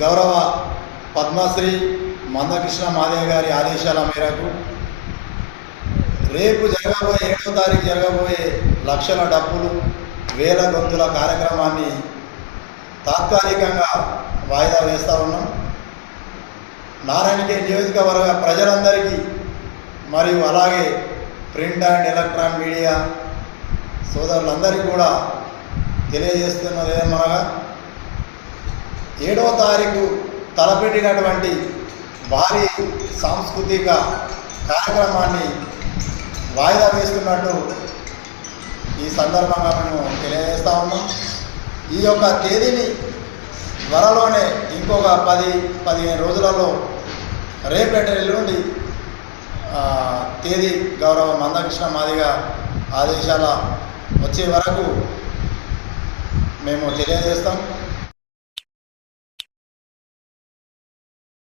గౌరవ పద్మశ్రీ మందకృష్ణ మాదేవ్ గారి ఆదేశాల మేరకు రేపు జరగబోయే ఏడవ తారీఖు జరగబోయే లక్షల డబ్బులు వేల గొంతుల కార్యక్రమాన్ని తాత్కాలికంగా వాయిదా వేస్తూ ఉన్నాం. నారాయణకే నియోజకవర్గ ప్రజలందరికీ మరియు అలాగే ప్రింట్ అండ్ ఎలక్ట్రాన్ మీడియా సోదరులందరికీ కూడా తెలియజేస్తున్నది ఏమనగా ఏడవ తారీఖు తలపెట్టినటువంటి భారీ సాంస్కృతిక కార్యక్రమాన్ని వాయిదా వేస్తున్నట్టు ఈ సందర్భంగా మేము తెలియజేస్తా ఉన్నాం. ఈ యొక్క తేదీని త్వరలోనే ఇంకొక పది పదిహేను రోజులలో రేపటి ఎల్లుండి తేదీ గౌరవ మందకృష్ణ మాదిగ ఆదేశాల వచ్చే వరకు మేము తెలియజేస్తాం.